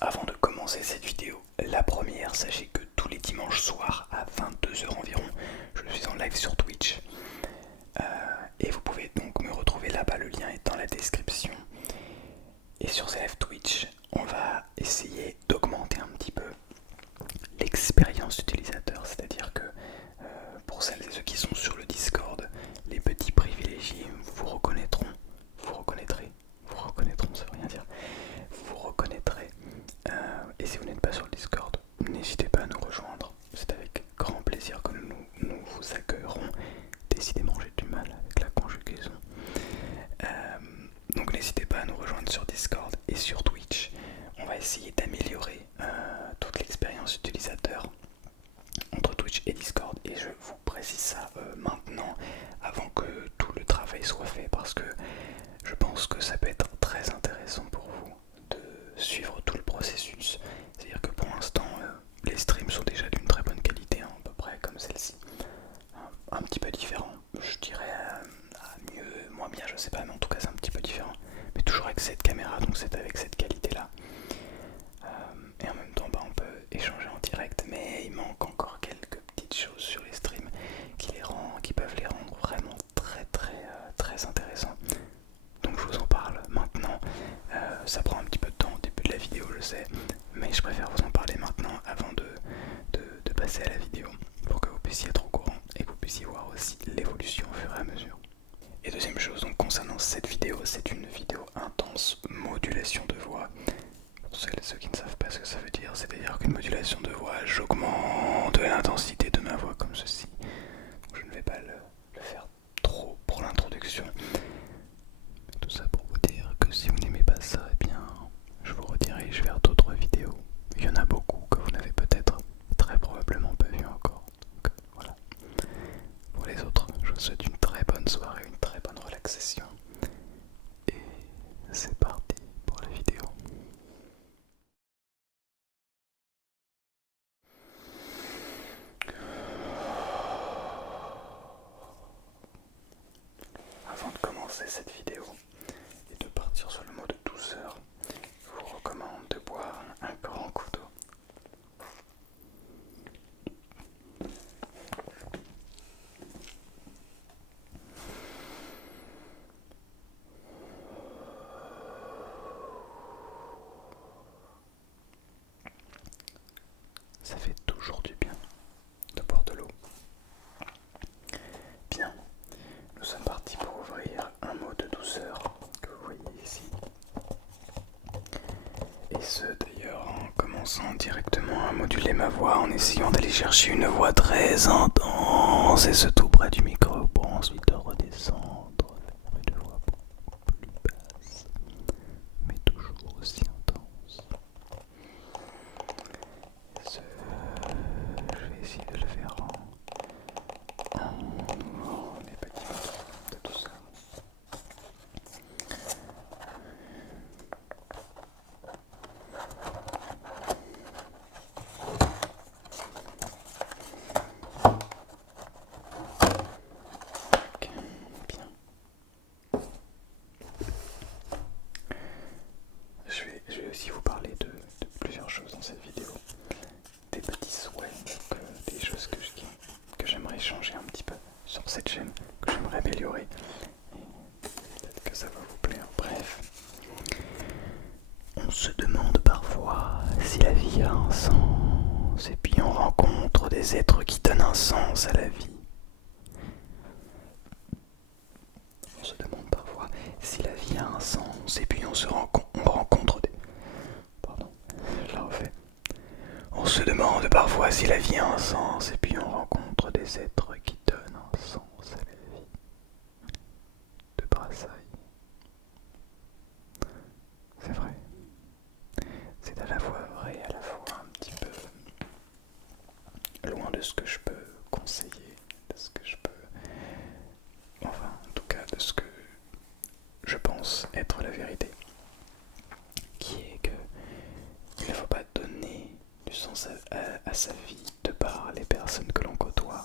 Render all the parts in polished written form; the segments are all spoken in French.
avant de commencer cette vidéo. La première, sachez que tous les dimanches soirs à 22 h environ, je suis en live sur Twitch. Et vous pouvez donc me retrouver là-bas, le lien est dans la description. Et sur ces live Twitch, on va essayer d'augmenter un petit peu l'expérience utilisateur, c'est-à-dire que pour celles et ceux qui sont sur le Discord, les petits privilégiés vous reconnaîtront, vous reconnaîtrez, vous reconnaîtront, ça veut rien dire, vous reconnaîtrez. Et si vous n'êtes pas sur le Discord, n'hésitez pas à nous rejoindre, c'est avec grand plaisir que nous vous accueillerons. Décidément j'ai du mal avec la conjugaison. Donc n'hésitez pas à nous rejoindre sur Discord et sur Twitch. On va essayer d'améliorer toute l'expérience utilisateur entre Twitch et Discord, et je vous précise ça maintenant avant que tout le travail soit fait, parce que je pense que ça peut être très intéressant pour vous de suivre tout le processus. C'est à dire que pour l'instant les streams sont déjà d'une très bonne qualité, hein, à peu près comme celle-ci, un petit peu différent, je dirais mieux, moins bien, je sais pas, mais en tout cas c'est un petit peu différent, mais toujours avec cette caméra, donc c'est avec cette qualité là. Et en même temps on peut échanger en direct, mais il manque encore quelques petites choses sur les streams qui peuvent les rendre vraiment très intéressants. Donc je vous en parle maintenant. Ça prend un petit peu de temps au début de la vidéo, je sais, mais je préfère vous en parler maintenant avant de passer à la vidéo, pour que vous puissiez être au courant et que vous puissiez voir aussi l'évolution au fur et à mesure. Et deuxième chose, donc concernant cette vidéo, c'est une vidéo intense modulation de voix. Pour ceux qui ne savent pas ce que ça veut dire, c'est-à-dire qu'une modulation de voix, j'augmente l'intensité de ma voix comme ceci. Donc je ne vais pas le faire trop pour l'introduction. Tout ça pour vous dire que si vous n'aimez pas ça, eh bien, je vous redirige vers d'autres vidéos. Il y en a beaucoup que vous n'avez peut-être très probablement pas vu encore. Donc voilà. Pour les autres, je vous souhaite une très bonne soirée, une très bonne relaxation. Et c'est parti pour la vidéo. Avant de commencer cette vidéo et de partir sur le mot de douceur, je vous recommande de boire un grand coup d'eau. Ça fait toujours du bien de boire de l'eau. Bien, nous sommes partis pour ouvrir un mot de douceur que vous voyez ici. Et ce d'ailleurs en commençant directement à moduler ma voix, en essayant d'aller chercher une voix très intense et ce tout près du micro pour ensuite redescendre vers une voix beaucoup plus basse, mais toujours aussi intense. Je vais essayer de le faire en ouvrant les petits moteurs de douceur. Ok, bien. Je vais aussi vous parler de plusieurs choses dans cette vidéo. Des petits souhaits, des choses que j'aimerais changer un petit peu sur cette chaîne, que j'aimerais améliorer. Et peut-être que ça va vous plaire. Bref. On se demande parfois si la vie a un sens, et puis on rencontre des êtres qui donnent un sens à la vie. On se demande parfois si la vie a un sens, et puis on rencontre des... Pardon, je la refais. On se demande parfois si la vie a un sens, et puis on rencontre des êtres qui donnent un sens à la vie. De Brassailles. C'est vrai. C'est à la fois vrai et à la fois un petit peu loin de ce que je peux conseiller, de ce que je peux... Enfin, en tout cas, de ce que je pense être la vérité. Qui est que il ne faut pas donner du sens à sa vie de par les personnes que l'on côtoie,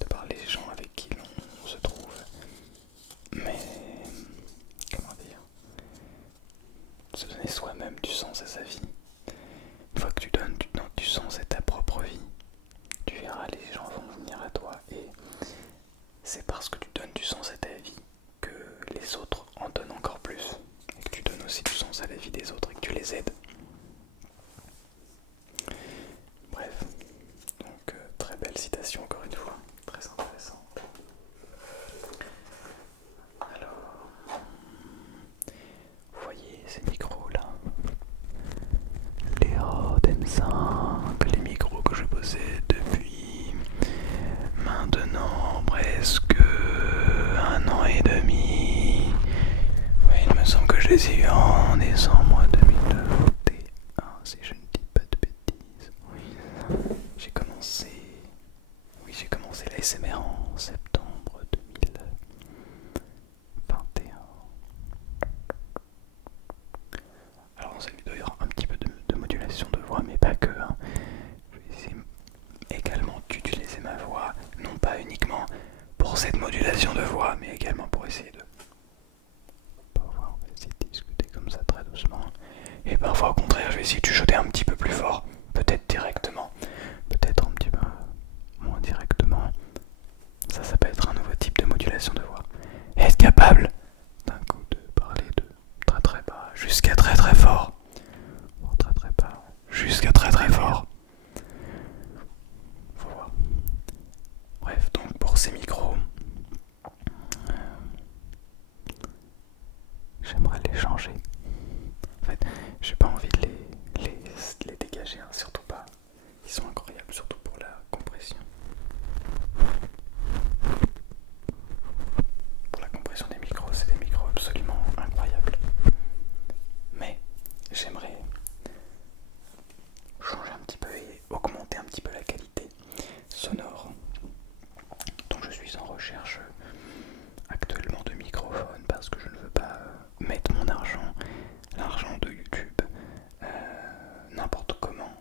de par les gens avec qui l'on se trouve. Mais, comment dire, se donner soi-même du sens à sa vie, les aide. Bref, donc très belle citation encore une fois, très intéressante. Alors, vous voyez ces micros là, les Rode N5, les micros que je possède depuis maintenant presque 1 an et demi. Oui, il me semble que je les ai eu en décembre 2021, si je ne dis pas de bêtises. Oui, j'ai commencé l'ASMR en septembre 2021. Alors dans cette vidéo, il y aura un petit peu de modulation de voix, mais pas que. Je vais essayer également d'utiliser ma voix, non pas uniquement pour cette modulation de voix, mais également pour essayer de... Parfois on va essayer de discuter comme ça très doucement, et parfois au contraire je vais essayer de chuchoter un petit peu plus fort, peut-être directement, peut-être un petit peu moins directement. Ça peut être un nouveau type de modulation de voix. Et être capable d'un coup de parler de très très bas jusqu'à très très fort, très très bas jusqu'à très très fort. Faut voir. Bref, donc pour ces micros, j'aimerais les changer. En fait, j'ai pas envie de les dégager, hein, surtout pas. Ils sont incroyables, surtout pour la compression. Pour la compression des micros, c'est des micros absolument incroyables. Mais j'aimerais changer un petit peu et augmenter un petit peu la qualité sonore. Donc je suis en recherche actuellement de microphones parce que je ne veux pas mettre mon argent, l'argent de YouTube, n'importe comment.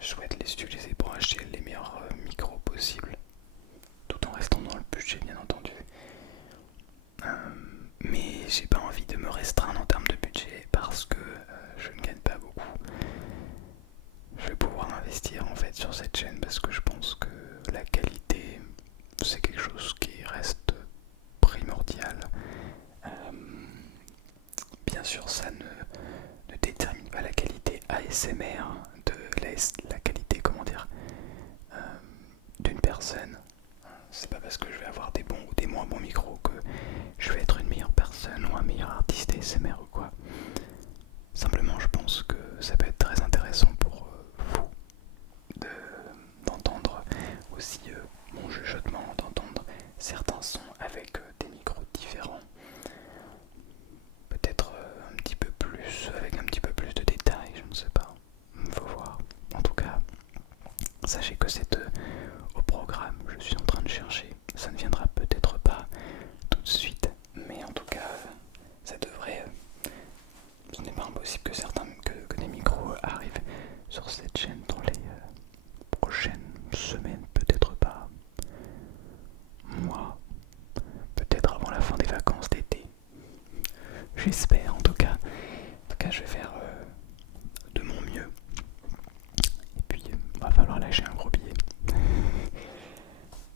Je souhaite les utiliser pour acheter les meilleurs micros possibles, tout en restant dans le budget bien entendu. Mais j'ai pas envie de me restreindre en termes de budget parce que je ne gagne pas beaucoup. Je vais pouvoir investir en fait sur cette chaîne parce que je pense que la qualité c'est quelque chose qui reste primordial. Bien sûr ça ne détermine pas la qualité ASMR de la qualité comment dire d'une personne. C'est pas parce que je vais avoir des bons ou des moins bons micros que je vais être une meilleure personne ou un meilleur artiste ASMR ou quoi. Simplement je pense que ça peut être très intéressant pour vous d'entendre aussi mon chuchotement, d'entendre certains sons avec des micros différents. Peut-être un petit peu plus, avec un petit peu plus de détails, je ne sais pas. Faut voir. En tout cas, sachez que c'est au programme, je suis en train de chercher. Ça ne viendra peut-être pas tout de suite, mais en tout cas, ça devrait... ce n'est pas impossible que que des micros arrivent sur cette chaîne dans les prochaines semaines, peut-être pas mois, peut-être avant la fin des vacances d'été. J'espère en tout cas. En tout cas, je vais faire de mon mieux. Et puis, va falloir lâcher un gros billet.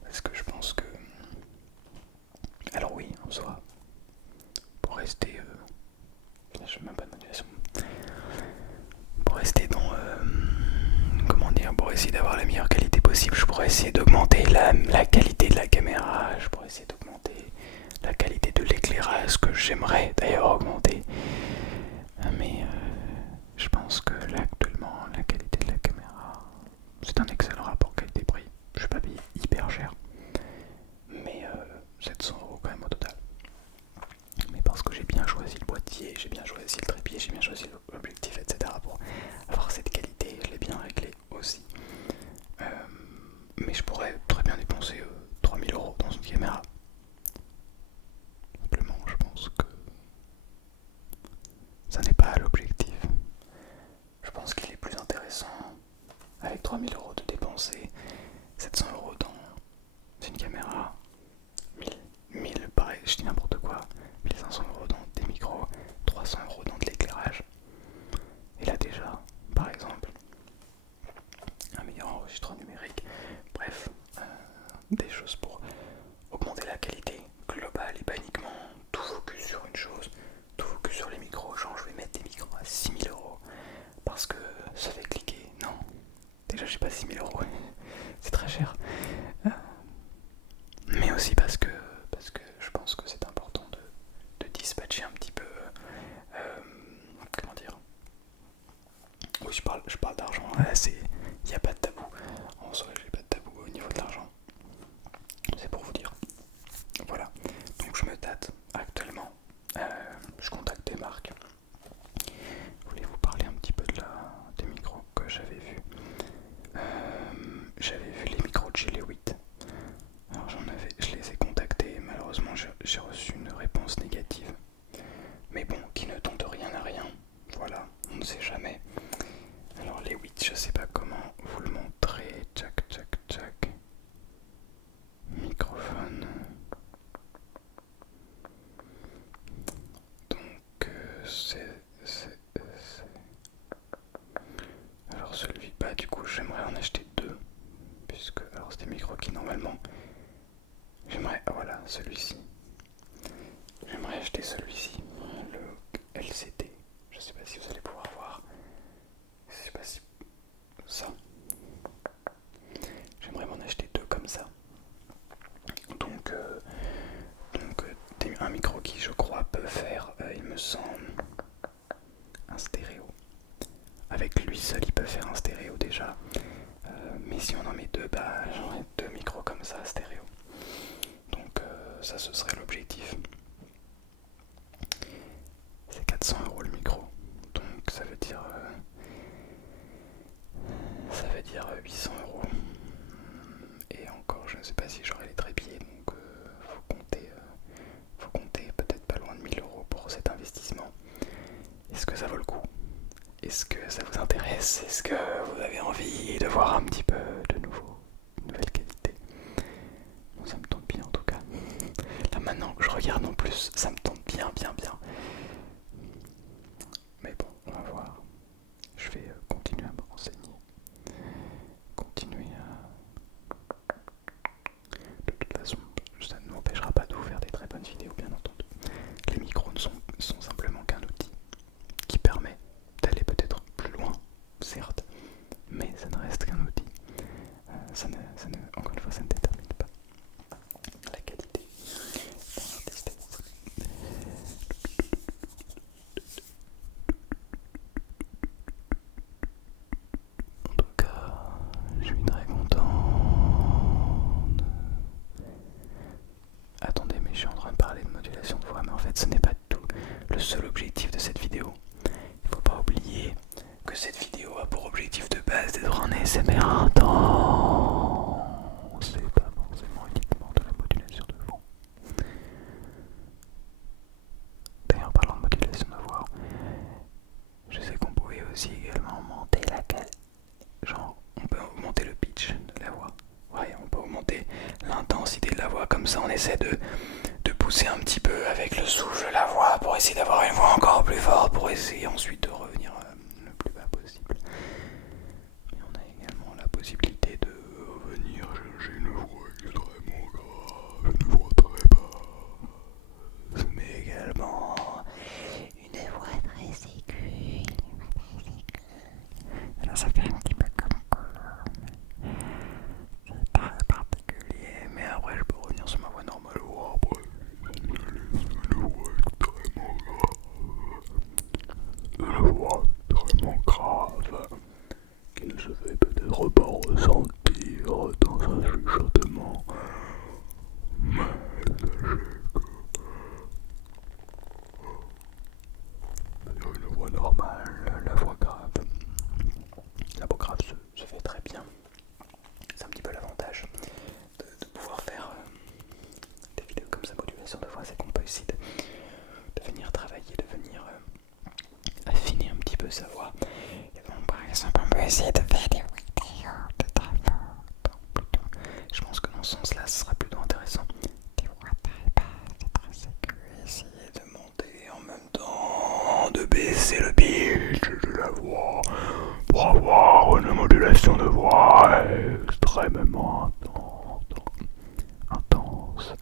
Parce que je pense que... Alors oui, en soi, pour rester... je fais même pas de modulation. Pour rester dans... comment dire, pour essayer d'avoir la meilleure qualité possible, je pourrais essayer d'augmenter la qualité de la caméra, je pourrais essayer d'augmenter la qualité de l'éclairage, que j'aimerais d'ailleurs augmenter. Mais je pense que là actuellement, la qualité de la caméra, c'est un excellent rapport qualité-prix. Je suis pas payé hyper cher, mais 700 € quand même au total. Mais parce que j'ai bien choisi le boîtier, j'ai bien choisi le trépied, j'ai bien choisi l'objectif, etc. pour avoir cette qualité, je l'ai bien réglé aussi. Mais je pourrais très bien dépenser 3000 € dans une caméra. Simplement, je pense que je parle d'argent. Là, il n'y a pas de tabou. En soi, j'ai pas de tabou au niveau de l'argent. C'est pour vous dire. Voilà. Donc je me tâte actuellement. Je contacte des marques. Je voulais vous parler un petit peu des micros que j'avais vus. J'avais vu les micros de chez les 8. Alors je les ai contactés. Malheureusement, j'ai reçu une réponse négative. Mais bon, qui ne tente rien à rien. Voilà, on ne sait jamais. Alors les 8, je sais pas comment vous le montrer. Tchac, tchac, tchac. Microphone. Donc alors celui, bah du coup j'aimerais en acheter deux. Puisque, alors c'est des micros qui normalement... J'aimerais, voilà, celui-ci. J'aimerais acheter celui-ci, le LCD. Je sais pas si vous allez pouvoir voir. Je sais pas si... Ça. J'aimerais m'en acheter deux comme ça. Donc un micro qui je crois peut faire, il me semble, un stéréo. Avec lui seul il peut faire un stéréo déjà. Mais si on en met deux, bah j'aurais deux micros comme ça stéréo. Donc ça ce serait l'objectif. C'est 400 € le micro. Donc ça veut dire 800 €. Et encore je ne sais pas si j'aurai les trépieds, donc faut compter peut-être pas loin de 1000 € pour cet investissement. Est-ce que ça vaut le coup? Est-ce que ça vous intéresse? Est-ce que vous avez envie de voir un petit peu de nouvelle qualité? Bon, ça me tente bien en tout cas. Là maintenant que je regarde en plus, ça me tente bien. Mais bon, on va voir. Je vais continuer à me renseigner. Continuer à... De toute façon, ça ne m'empêchera pas de vous faire des très bonnes vidéos, bien entendu. Les micros sont simplement qu'un outil qui permet d'aller peut-être plus loin, certes, mais ça ne reste qu'un outil. Encore une fois, ça ne détermine pas la qualité d'un artiste. En tout cas, je suis très content. Attendez, mais je suis en train de parler de modulation de voix, mais en fait ce n'est pas du tout le seul objectif de cette vidéo. Il ne faut pas oublier que cette vidéo a pour objectif de base d'être un ASMR intense. C'est pas forcément uniquement de la modulation de voix. D'ailleurs, parlant de modulation de voix, je sais qu'on pouvait aussi également augmenter la qualité. Genre, on peut augmenter le pitch de la voix. Ouais, on peut augmenter l'intensité de la voix, comme ça on essaie de pousser un petit peu avec le souffle de la voix pour essayer d'avoir une voix encore plus forte, pour essayer ensuite de revenir le plus bas possible. Mais on a également la possibilité de venir chercher une voix extrêmement grave, une voix très basse, mais également une voix très aiguë. Alors ça fait un petit peu comme colonne. C'est très particulier, mais après je peux revenir sur ma voix normale ou après une voix extrêmement grave. Une voix extrêmement grave qui ne se fait peut-être pas ressentir dans un chuchotement. Mais sachez que sur une voix normale, la voix grave. La voix grave se fait très bien. C'est un petit peu l'avantage de pouvoir faire des vidéos comme ça, modulation de voix, c'est qu'on peut essayer de venir travailler, de venir affiner un petit peu sa voix. Et bon, par exemple, on peut essayer de faire des vidéos de travaux. Je pense que dans ce sens-là, ce sera plutôt intéressant. Des voix très basses, très aiguës, essayer de monter en même temps, de baisser le pitch de la voix pour avoir une modulation de voix extrêmement intense.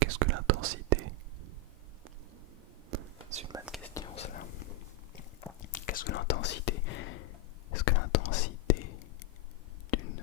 Qu'est-ce que l'intensité? C'est une bonne question, cela. Qu'est-ce que l'intensité? Est-ce que l'intensité d'une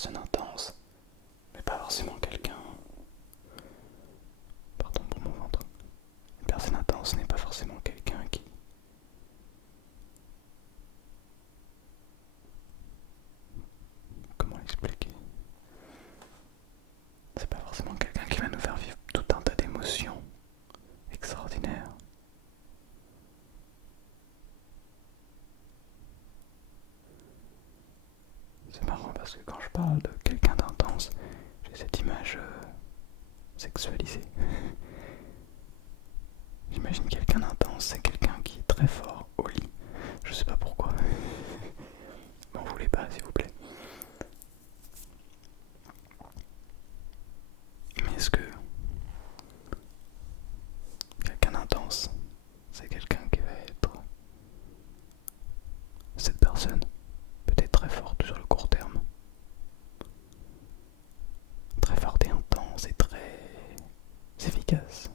personne intense, mais pas forcément quelqu'un... Pardon pour mon ventre. Une personne intense n'est pas forcément quelqu'un qui... Comment l'expliquer? C'est pas forcément quelqu'un qui va nous faire vivre tout un tas d'émotions extraordinaires. C'est marrant parce que quand je parle de quelqu'un d'intense, j'ai cette image sexualisée. J'imagine quelqu'un d'intense, c'est quelqu'un qui est très fort au lit. Je sais pas pourquoi. M'en voulez pas, s'il vous plaît. Mais est-ce que quelqu'un d'intense, c'est quelqu'un qui va être... Cette personne peut être très forte sur le court terme. Très forte et intense et très efficace.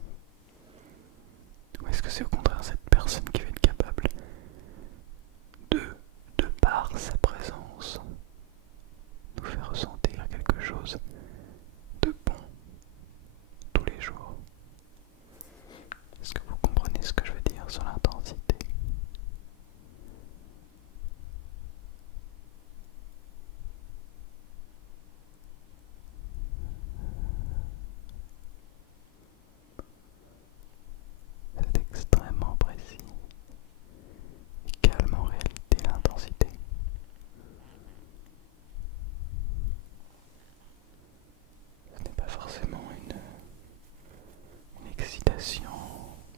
Ou est-ce que c'est au contraire cette personne qui va être capable de par sa présence, nous faire ressentir quelque chose de bon tous les jours? Est-ce que vous comprenez ce que je veux dire sur l'intensité? C'est extrêmement précis et calme en réalité l'intensité. Ce n'est pas forcément une excitation,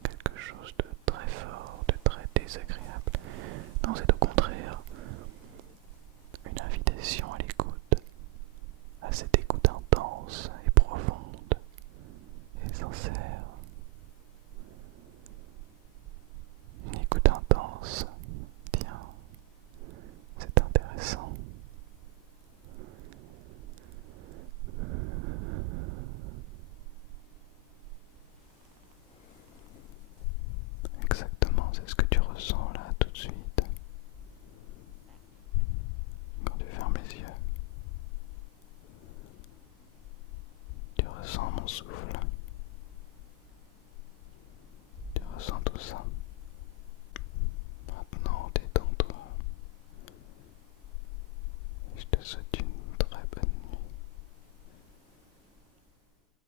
quelque chose de très fort, de très désagréable. Non, c'est au contraire une invitation à l'écoute, à cette écoute intense et profonde et sincère. Une écoute intense, tiens, c'est intéressant. Exactement, c'est ce que